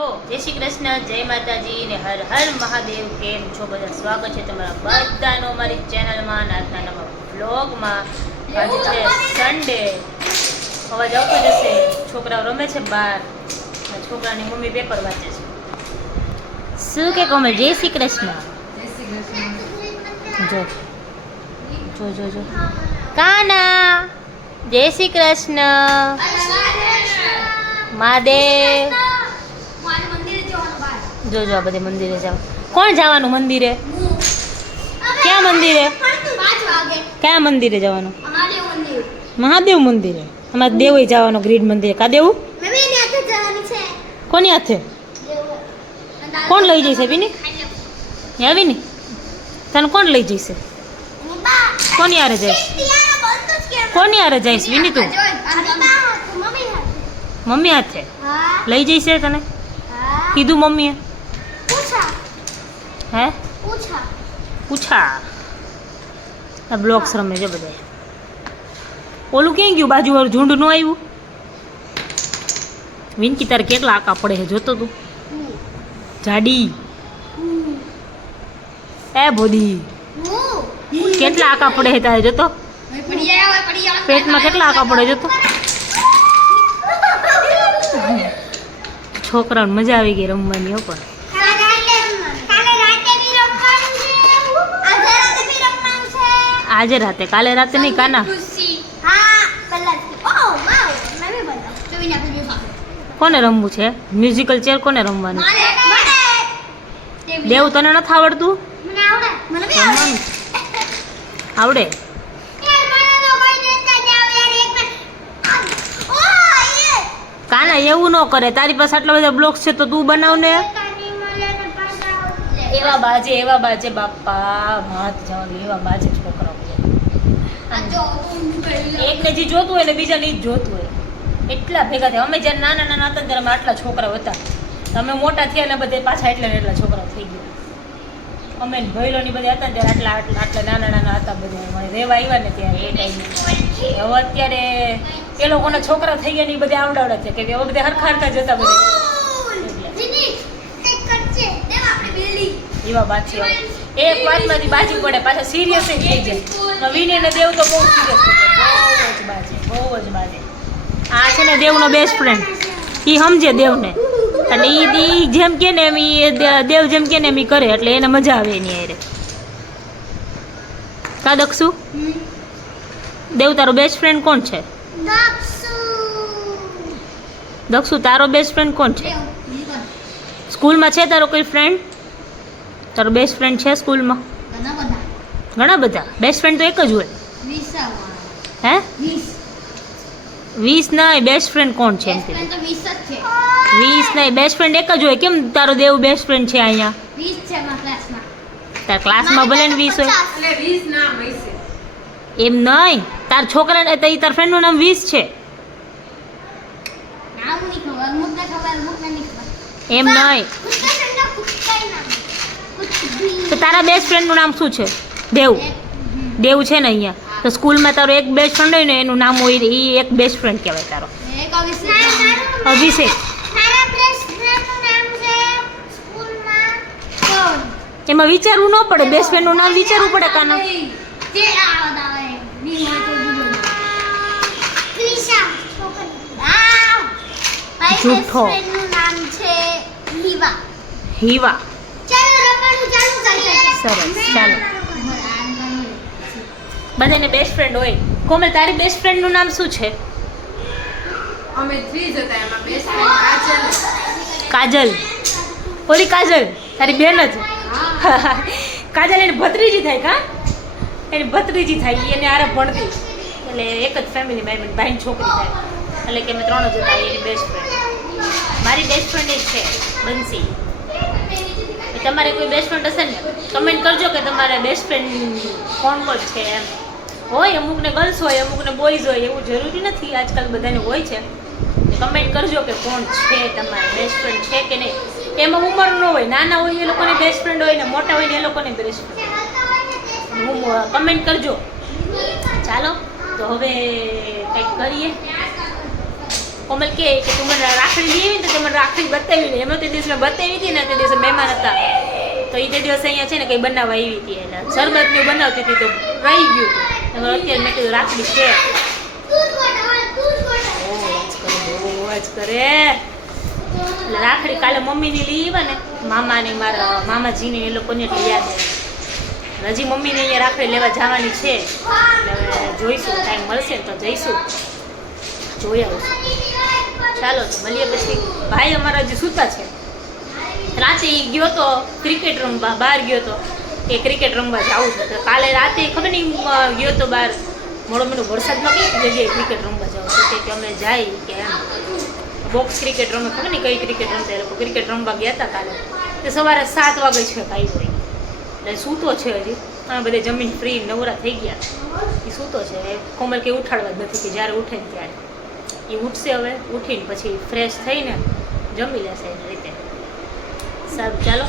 તો જય શ્રી કૃષ્ણ, જય માતાજી ને હર હર મહાદેવ. કેમ છો બધા? સ્વાગત છે તમારા બધાનો અમારી ચેનલમાં અને આજના નવા વ્લોગમાં. આજે છે સન્ડે, અવાજ આવતો જશે. છોકરાઓ રમે છે બહાર, છોકરાની મમ્મી પેપર વાંચે છે. શું કે કોમલ? જય શ્રી કૃષ્ણ. જો જો જો જો કાના, જય શ્રી કૃષ્ણ. મહાદેવ. જોજો આ બધે મંદિરે જાવ. કોણ જવાનું મંદિરે? ક્યાં મંદિરે? ક્યાં મંદિરે જવાનું? મહાદેવ મંદિરે. અમારે દેવઈ જવાનું, ગ્રીડ મંદિરે. કા દેવું? કોની હાથે? કોણ લઈ જશે? વિની વિની તને કોણ લઈ જશે? કોની હારે જઈશ? કોની હારે જઈશ વિની? તું મમ્મી હાથે લઈ જઈશે તને? કીધું મમ્મીએ? હે પૂછા. આ બ્લોક્સ રમે છે બધા. ઓલું ક્યાં ગયું? બાજુવાળું ઝુંડ નું આવ્યું? વિનકી તારે કેટલા આકા પડે છે જોતો તું? જાડી એ બોધી કેટલા આકા પડે છે તારે જોતો? પેટમાં કેટલા આકા પડે જોતો? છોકરાઓને મજા આવી ગઈ રમવાની. હો પણ આજે રાતે, કાલે રાતે નહીં કાના. કોને રમવું છે? મ્યુઝિકલ ચેર કોને રમવાનું? દેવ તને નથી આવડતું? આવડે? કાના એવું ન કરે. તારી પાસે આટલા બધા બ્લોક્સ છે તો તું બનાવ ને. એવા બાજે બાપા માથ જવા દે. એવા બાજે છોકરાઓ એકને જે જોતું હોય ને બીજા નહીં જોતું હોય. એટલા ભેગા થયા. અમે જ્યારે નાના નાના હતા ત્યારે અમે આટલા છોકરાઓ હતા. અમે મોટા થયા ને બધે પાછા એટલા છોકરાઓ થઈ ગયા. અમે ભૈલોની બધા હતા ને ત્યારે આટલા નાના નાના હતા બધા રહેવા આવ્યા ને ત્યારે એ ટાઈમે. હવે અત્યારે એ લોકોના છોકરા થઈ ગયા ને એ બધા આવડાવડા છે કે હવે બધા હરખા હરખા જતા બધા એવા બાજી. એક વાતમાંથી બાજી પડે પાછા સિરિયસ થઈ જાય. વિને ને દેવ તો બહુ સિરિયસ થઈ જાય. બહુ જ બાજે. આ છે ને દેવનો બેસ્ટ ફ્રેન્ડ. એ સમજે દેવને અને એ જેમ કે ને એમ દેવ જેમ કે ને એમ કરે એટલે એને મજા આવે એની હારે. કા દક્ષુ? દેવ તારો બેસ્ટ ફ્રેન્ડ કોણ છે? દક્ષુ તારો બેસ્ટ ફ્રેન્ડ કોણ છે? સ્કૂલમાં છે તારો કોઈ ફ્રેન્ડ? તારો બેસ્ટ ફ્રેન્ડ છે સ્કૂલમાં? ઘણા બધા. બેસ્ટ ફ્રેન્ડ તો એક જ હોય. હે 20 નહીં. બેસ્ટ ફ્રેન્ડ કોણ છે? 20 નહીં. બેસ્ટ ફ્રેન્ડ એક જ હોય. કેમ તારો દેવ બેસ્ટ ફ્રેન્ડ છે અહીંયા? તાર ક્લાસમાં ભલે ને 20 હોય એમ નહીં. તાર છોકરા તાર ફ્રેન્ડનું નામ 20 છે એમ નહીં. તો તારા બેસ્ટ ફ્રેન્ડનું નામ શું છે? દેવ. દેવ છે ને અહીંયા. તો સ્કૂલમાં તારો એક બેસ્ટ ફ્રેન્ડ હોય ને એનું નામ હોય એ એક બેસ્ટ ફ્રેન્ડ કહેવાય તારો. અભિષેક. એમાં વિચારવું ન પડે. બેસ્ટ ફ્રેન્ડનું નામ વિચારવું પડે કાના. જૂઠો. હીવા. સરસ. ચાલો બધાને બેસ્ટ ફ્રેન્ડ હોય. કોમલ તારી બેસ્ટ ફ્રેન્ડનું નામ શું છે? અમે 3 જ હતા. એમાં બેસ્ટ ફ્રેન્ડ કાજલ. ઓલી કાજલ તારી બેન જ? કાજલ એની ભત્રીજી થાય. કા એની ભત્રીજી થાય. એને આરે ભણતી એટલે એક જ ફેમિલી ભાઈની છોકરી થાય એટલે કે અમે 3 જ હતા. એની બેસ્ટ ફ્રેન્ડ. મારી બેસ્ટ ફ્રેન્ડ એક છે બંસી. તમારે કોઈ બેસ્ટ ફ્રેન્ડ હશે ને કમેન્ટ કરજો કે તમારે બેસ્ટ ફ્રેન્ડ કોણ કોણ છે એમ. હોય અમુકને ગર્લ્સ હોય અમુકને બોયઝ હોય એવું જરૂરી નથી. આજકાલ બધાને હોય છે. કમેન્ટ કરજો કે કોણ છે તમારે બેસ્ટ ફ્રેન્ડ છે કે નહીં. એમાં ઉંમર ન હોય. નાના હોય એ લોકોને બેસ્ટ ફ્રેન્ડ હોય ને મોટા હોય ને એ લોકોને બેસ્ટ ફ્રેન્ડ. કમેન્ટ કરજો. ચાલો તો હવે કંઈક કરીએ. કોમલ કહે કે તું મને રાખડી લઈ આવી ને તો તે મને રાખડી બતાવી ને. એમાં તે દિવસ મેં બતાવી હતી ને તે દિવસે મહેમાન હતા તો એ તે દિવસે અહીંયા છે ને કંઈ બનાવવા આવી હતી એટલે શરબત ને બનાવતી હતી તો રહી ગયું હતું. અત્યારે મેં કીધું રાખડી છે જ કરે એટલે રાખડી કાલે મમ્મીની લઈ આવ્યા ને મામાને મારા મામાજીને એ લોકોને એટલે યાદ આવે. હજી મમ્મીને અહીંયા રાખડી લેવા જવાની છે એટલે જોઈશું ટાઈમ મળશે ને તો જઈશું જોઈ આવીશું. ચાલો તો મળીએ પછી. ભાઈ અમારા હજી સૂતા છે. રાતે એ ગયો તો ક્રિકેટ રમવા બહાર ગયો તો કે ક્રિકેટ રમવા જવું છે તો કાલે રાતે ખબર નહીં ગયો તો બહાર મોડો મોડો વરસાદમાં કઈ જગ્યાએ ક્રિકેટ રમવા જવું છે કે અમે જાય કે એમ બોક્સ ક્રિકેટ રમે ખબર નહીં કઈ ક્રિકેટ રમતા એ લોકો ક્રિકેટ રમવા ગયા હતા કાલે તે સવારે 7 વાગે છે કાંઈ હોય એટલે સૂતો છે હજી. અમે બધે જમીન ફ્રી નવરા થઈ ગયા એ સૂતો છે. કોમલ કે ઉઠાડવા જ નથી કે જ્યારે ઉઠે ને ત્યારે એ ઉઠશે. હવે ઉઠીને પછી ફ્રેશ થઈને જમી લેશે એની રીતે. સારું ચાલો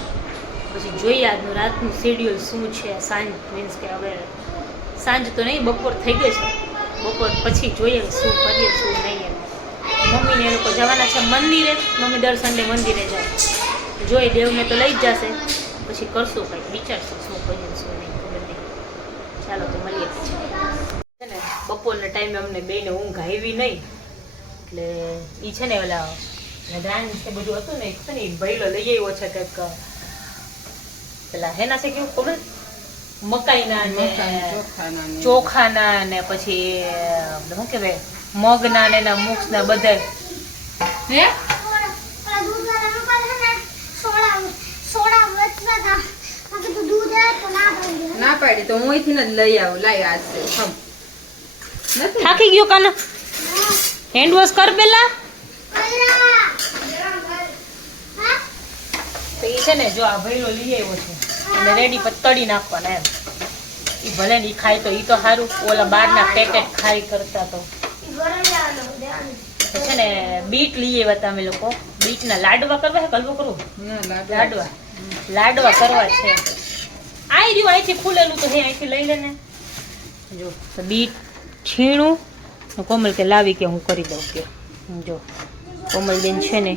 પછી જોઈએ આજનું રાતનું શેડ્યુલ શું છે. સાંજ મીન્સ કે હવે સાંજ તો નહીં બપોર થઈ ગઈ છે. બપોર પછી જોઈએ શું કરીએ શું નહીં એમ. મમ્મીને એ લોકો જવાના છે મંદિરે. મમ્મી દર સન્ડે મંદિરે જાય જોઈએ દેવને તો લઈ જ જશે પછી કરશું કંઈક વિચારશું શું કરીએ શું નહીં ખબર નહીં. ચાલો તો મળીએ પછી. છે ને બપોરના ટાઈમે અમને બેને ઊંઘ આવી નહીં એટલે એ છે ને ઓલા ડાન્સ કે બધું હતું ને છે ને એ ભૈલો લઈ આવ્યો છે કંઈક પેલા હેના છે કેવું ખબર મકાઈના ને ચોખાના ને પછી શું કહેવાય મગના ને એના મુખના બધા હે ના પાડી તો હું અહીંથી જ લઈ આવું. લાઈ આજ થાકી ગયો કાના હેન્ડ વોશ કર પેલા. તો એ છે ને જો આ ભૈલો લઈ આવ્યો છે એટલે રેડી પર તળી નાખવાના એમ. એ ભલે ને એ ખાય તો એ તો સારું ઓલા બહારના પેકેટ ખાઈ કરતા તો છે ને બીટ લઈ આવ્યા હતા અમે લોકો. બીટના લાડવા કરવા છે કલવો કરવું લાડવા કરવા છે. આઈ રહ્યું અહીંથી ખુલેલું તો હે અહીંથી લઈ લે ને જો બીટ છીણું. કોમલ કે લાવી કે હું કરી દઉં કે જો કોમલબેન છે ને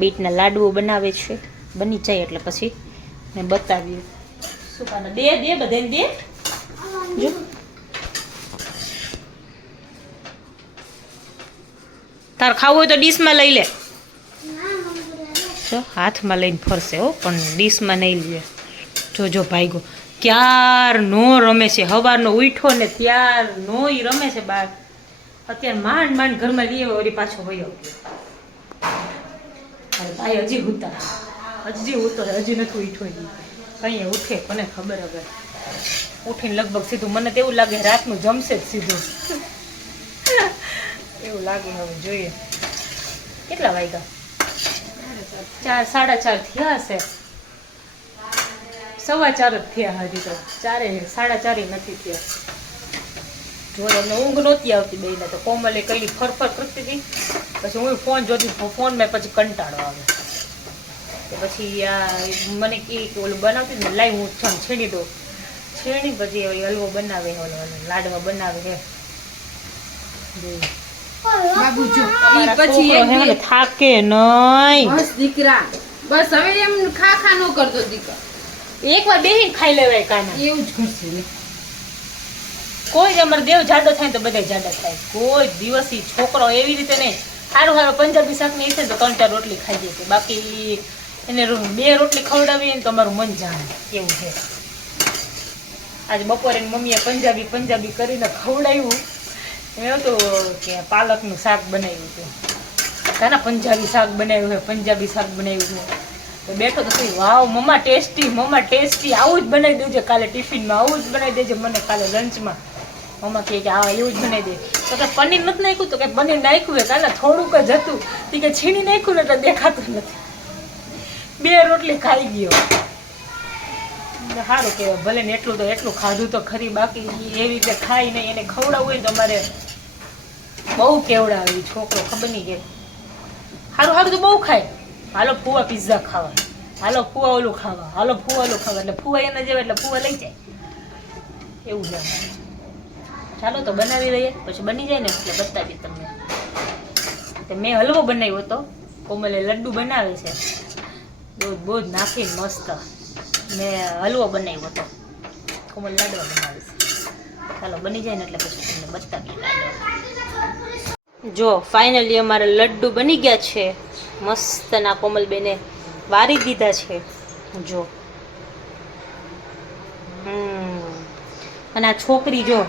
બીટના લાડવો બનાવે છે. બની જાય એટલે પછી ને બતાવ્યું શું કાને દે બધાને દે. જો તાર ખાવું હોય તો ડીશમાં લઈ લે. જો હાથમાં લઈને ફરશે હો પણ ડીશમાં નહીં લે. જો ભાઈગો ક્યાર નો રમે છે. સવારનો ઉઠો ને ત્યાર નો ઈ રમે છે બાર. અત્યારે માંડ ઘરમાં લઈએ વળી પાછો વયો ગયો. ભાઈ હજી ઉઠો હજી નથી ઉઠો. કઈ ઉઠે કોને ખબર. હવે ઉઠીને લગભગ સીધું મને તો એવું લાગે રાતનું જમશે જ સીધું એવું લાગે. હવે જોઈએ કેટલા વાગ્યા 4 4:30 થયા હશે. 4:15 જ થયા હજી તો 4 નથી થયા. જો એમને ઊંઘ નહોતી આવતી બેને તો કોમલે કઈ ફરફર કરતી હતી. પછી હું ફોન જોતી ફોનમાં પછી કંટાળો આવે પછી મને કે ઓલું બનાવતી ને લાઈ હું છીણી દઉં. છીણી પછી હલવો બનાવે લાડવા બનાવે હે. બાબુ જો ઈ પછી એક થાકે નહીં બસ દીકરા બસ હવે એમ ખા નો કરતો દીકરા. એકવાર બેહીને ખાઈ લેવાય કાના એવું જ કરશે ને. કોઈ અમારે દેવ જાડો થાય તો બધા જાડા થાય. કોઈ દિવસ ઈ છોકરો એવી રીતે નહીં. સારું પંજાબી શાક ને છે ને તો 3-4 રોટલી ખાઈ જાય છે. બાકી એને 2 રોટલી ખવડાવીએ ને તો અમારું મન જાણે એવું છે. આજે બપોરે મમ્મીએ પંજાબી કરીને ખવડાવ્યું. એવું તો કે પાલકનું શાક બનાવ્યું હતું. કાના પંજાબી શાક બનાવ્યું છે. તો બેઠો તો વાવ મમ્મા ટેસ્ટી આવું જ બનાવી દેજે કાલે ટિફિનમાં. આવું જ બનાવી દેજે મને કાલે લંચમાં. મમ્મા કહે કે હા એવું જ બનાવી દે. તો કે પનીર નથી નાખ્યું તો કે પનીર નાખ્યું હે કાલે થોડુંક જ હતું. તે કે છીણી નાખ્યું ને તો દેખાતું નથી. 2 રોટલી ખાઈ ગયો. સારું કહેવાય ભલે ને એટલું ખાધું તો ખરી. બાકી એવી રીતે ખાઈ નહીં. એને ખવડાવવું હોય તો અમારે બહુ કેવડાવે છોકરો ખબર નહીં કે સારું તો બહુ ખાય. હાલો ફુવા પિઝા ખાવા, હાલો ફુવા ઓલું ખાવા, હાલો ફુવા ઓલું ખાવા. એટલે ફુવા એને જેવા એટલે ફુવા લઈ જાય એવું છે અમારે. ચાલો તો બનાવી લઈએ પછી બની જાય ને એટલે બતાવી તમને. તો મેં હલવો બનાવ્યો હતો, કોમલે લડ્ડુ બનાવે છે બહુ જ નાખીને મસ્ત. મેં હલવો બનાવ્યો હતો, કોમલ લાડવા બનાવે છે. ચાલો બની જાય ને એટલે પછી તમને બતાવીએ લાડવા. જો ફાઇનલી અમારા લડ્ડુ બની ગયા છે મસ્તના. કોમલબેને વારી દીધા છે જો. અને આ છોકરી જો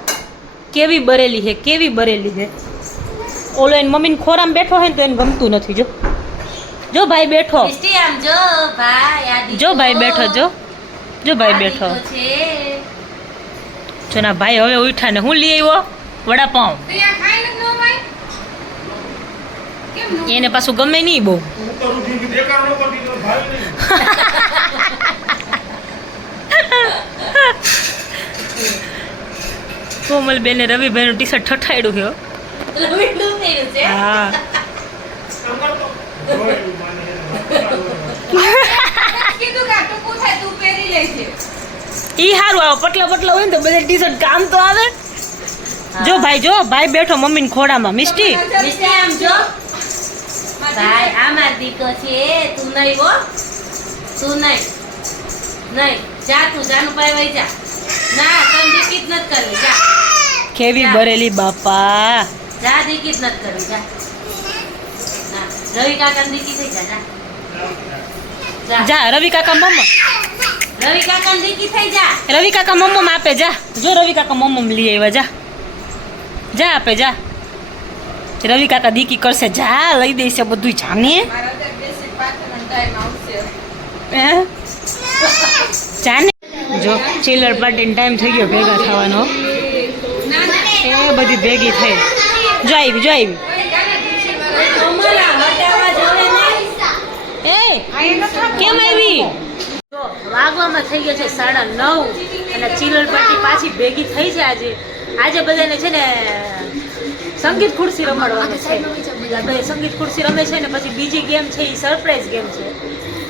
કેવી બરેલી છે, કેવી બરેલી છે. ઓલો એની મમ્મીને ખોરામાં બેઠો હોય ને તો એને ગમતું નથી. જો જો ભાઈ બેઠો, જો ભાઈ બેઠો, જો ભાઈ બેઠો. જો ના ભાઈ હવે ઉઠા ને હું લઈ આવ્યો વડાપાઉં. એને પાછું ગમે નહીં બહુ. કોમલ બેને રવિભાઈ નું ટી શર્ટ ઠઠાડ્યું છે. હા ઈ હારું આવે, પટલા પટલા હોય ને તો બધા ટી શર્ટ કામ તો આવે. જો ભાઈ બેઠો મમ્મી ખોડામાં. મિસ્ટી આમ જો ભાઈ આ માર દીકો છે, તું નહીં હો, તું નહીં જા, તું જાનું પાય વઈ જા. ના તને દીકીત નથી કરવી, જા. કેવી બરેલી બાપા. જા દીકીત નથી કરવી, જા. ના રવિ કાકા દીકી થઈ જા, જા. રવિ કાકા મમ્મા, રવિ કાકા દીકી થઈ જા. રવિ કાકા મમ્મા આપે જા. જો રવિ કાકા મમ્મા લઈ આવ્યા, જા જા આપે જા. રવિ કાકા દીકી કરશે, જા લઈ દેશે બધું. જાને જાને જો ચિલ્લર પાર્ટીનો ટાઈમ થઈ ગયો ભેગા થવાનો. એ બધી ભેગી થઈ. જો આવી એ કેમ આવી? જો વાગવામાં થઈ ગયા છે 9:30 અને ચિલ્લર પાર્ટી પાછી ભેગી થઈ છે. આજે બધાને છે ને સંગીત ખુરશી રમાડવાની છે. સંગીત ખુરશી રમે છે ને પછી બીજી ગેમ છે એ સરપ્રાઈઝ ગેમ છે.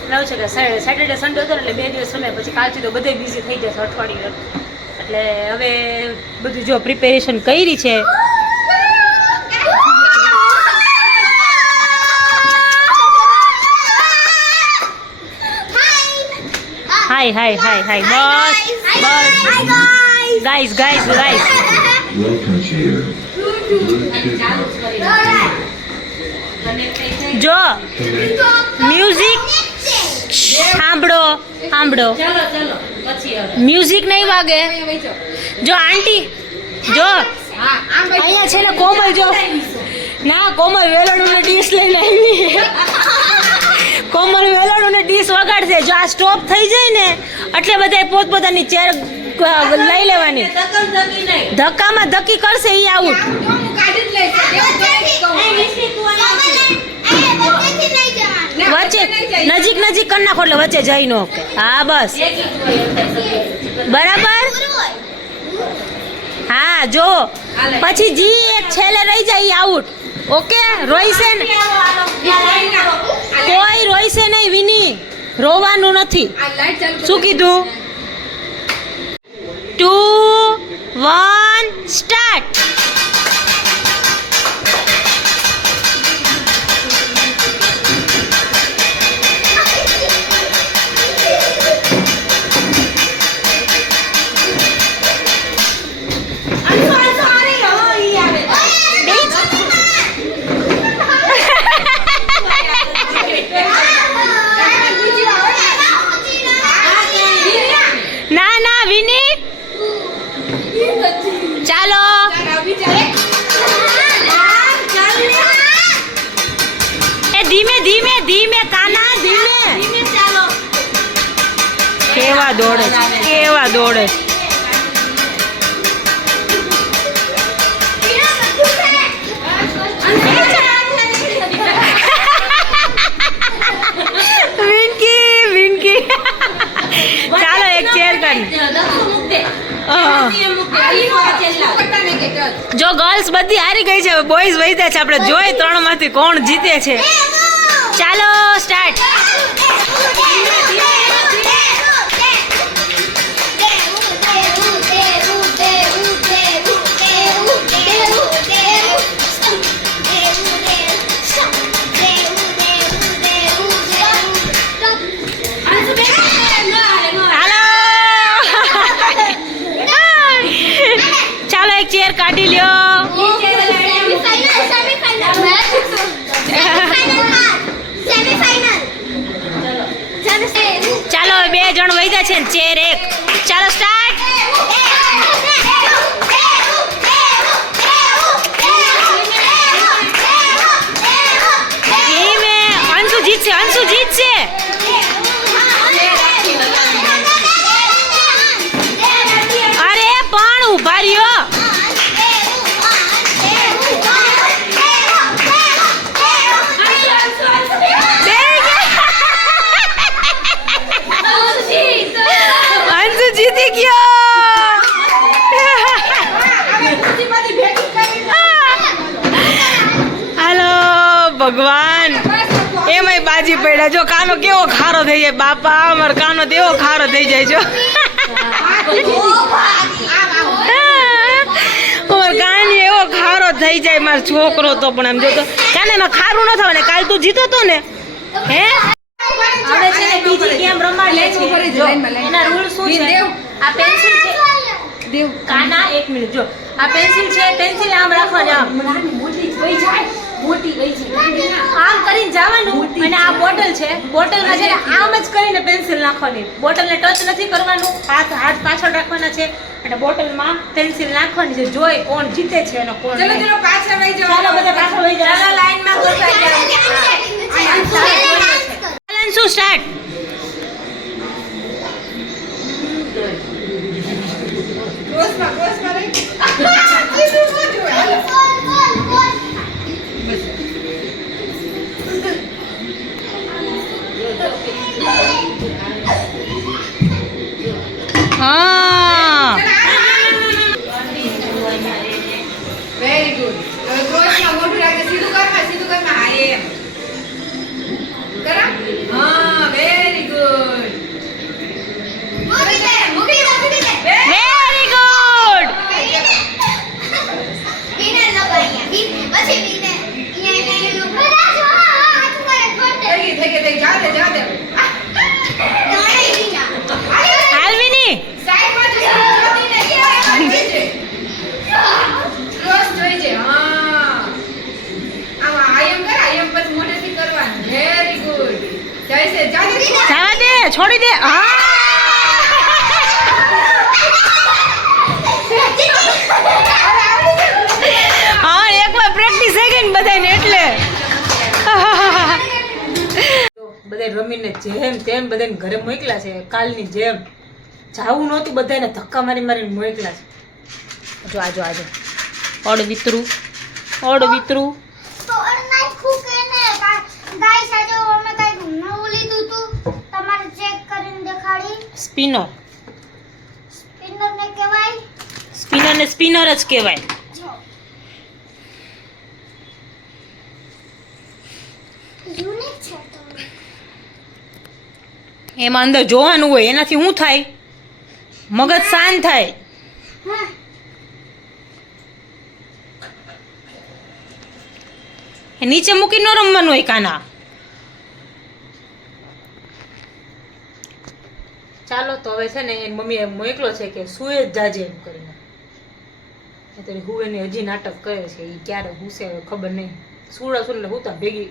નવું છે કે સેટરડે સન્ડે હતો એટલે 2 દિવસ રમે, પછી કાલથી તો બધે બિઝી થઈ જશે અઠવાડિયું. એટલે હવે બધું જો પ્રિપેરેશન કરી છે. હાય બસ ગાઈસ જો મ્યુઝિક સાંભળો. મ્યુઝિક નહીં વાગે. જો આંટી જો અહીંયા છે ને કોમલ, જો ના કોમલ વેલણું ડીશ લઈને આવી. કોમલ વેલણું ડીશ વગાડશે. જો આ સ્ટોપ થઈ જાય ને એટલે બધા પોતપોતાની ચેર લઈ લેવાની. ધક્કામાં ધક્કી કરશે એ આઉટ. વચ્ચે નજીક કરી નાખો એટલે વચ્ચે જઈ નો. હા બસ બરાબર. હા જો પછી જી એક છેલ્લે રહી જાય આઉટ. ઓકે રોઈશે ને કોઈ રોઈશે નહીં. વિની રોવાનું નથી. શું કીધું? 2 1 સ્ટાર્ટ. ના વિની ચાલો. એ ધીમે કાના ધીમે. કેવા દોડે. વિનકી ચાલો એક ચેર કર. જો ગર્લ્સ બધી હારી ગઈ છે, બોયઝ વહીતા છે. આપણે જોઈ 3 માંથી કોણ જીતે છે. ચાલો સ્ટાર્ટ. જણ વૈદા છે ને ચેર એક. ચાલો સ્ટાર્ટ. અંશુ જીતશે, અંશુ જીતશે. અરે પણ ઉભા રહ્યો. અંશુ જીતી ગયો. હાલો ભગવાન, એમાંય બાજી પડ્યા. જો કાનો કેવો ખારો થઈ જાય. બાપા અમારો કાનો તો એવો ખારો થઈ જાય. જો અમાર કાની એવો ખારો થઈ જાય. મારો છોકરો તો પણ એમ જોતો કાને એમાં ખારું ન થવાને. કાલ તું જીતો તો ને. હે હવે છે ને બીજી ગેમ રમાડીએ છીએ. જો એના રૂલ શું છે? આ પેન્સિલ છે દેવ કાના. 1 મિનિટ. જો આ પેન્સિલ છે, પેન્સિલ આમ રાખવાની. આમ મોટી વઈ જાય, મોટી વઈ જાય. આમ કરીને જવાનું. અને આ બોટલ છે, બોટલમાં છે ને આમ જ કરીને પેન્સિલ નાખવાની. બોટલને ટચ નથી કરવાનું. હાથ પાછળ રાખવાના છે અને બોટલમાં પેન્સિલ નાખવાની છે. જોઈ કોણ જીતે છે અને કોણ. ચલો ચલો પાછળ વઈ જાઓ. ચાલો બધા પાછળ વઈ જાઓ. ચાલો લાઈનમાં ગોઠવાઈ જાઓ. શું સ્ટાર્ટ? હા વેરી ગુડ. હવે ક્રોસમાં મોઢું રાખે. સીધું કરમાં, સીધું કરમાં. હા એમ કરા. હા વેરી ગુડ. Very good. થઈ ગઈ. જા દે. હાલવીની સાઈડમાં જો જોઈને ક્રોસ જોઈ છે. હા આમાં આયમ કર. આયમ પછી મોઢેથી કરવાનું. Very good. જય છે. જા દે. જવા દે, છોડી દે. હા એકવાર પ્રેક્ટિસ થઈ ગઈ ને બધાને એટલે બધા રમીને જેમ તેમ બધાને ઘરે મોકલા છે. કાલની જેમ જાવું નહોતું, બધાને ધક્કા મારીને મોકલા છે. જો આજો ઓડ વિતરું. તો અરનાખું કે ને ગાઈસ આજે અમે કઈ નવું લીધું તું. તમારે ચેક કરીને દેખાડી. સ્પિનર. સ્પિનર ને કહેવાય. સ્પિનરને સ્પિનર જ કહેવાય. જો યુનિક છે તો. એમાં અંદર જોવાનું હોય. એનાથી શું થાય? મગજ શાંત થાય. હા એ નીચે મૂકી ન રમવાનું હોય કાના. ચાલો તો હવે છે ને એની મમ્મીએ મોકલો છે કે સુએ જ જાજે એમ કરીને. અત્યારે હુવેની હજી નાટક કરે છે. એ ક્યારે હુસે હવે ખબર નહીં. સુડા સુરલે હુતા ભેગી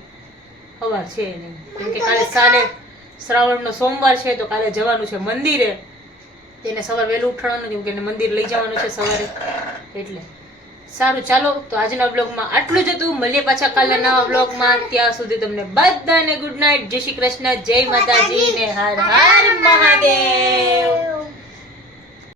સવાર છે નહીં. કેમ કે કાલે શ્રાવણનો સોમવાર છે તો કાલે જવાનું છે મંદિરે. તેને સવાર વહેલું ઉઠાડવાનું કેમ કે એને મંદિર લઈ જવાનું છે સવારે. એટલે સારું ચાલો તો આજના બ્લોગમાં આટલું જ હતું. મળીએ પાછા કાલના નવા બ્લોગમાં. ત્યાં સુધી તમને બધાને ગુડ નાઇટ. જય શ્રી કૃષ્ણ, જય માતાજી ને હર હર મહાદેવ.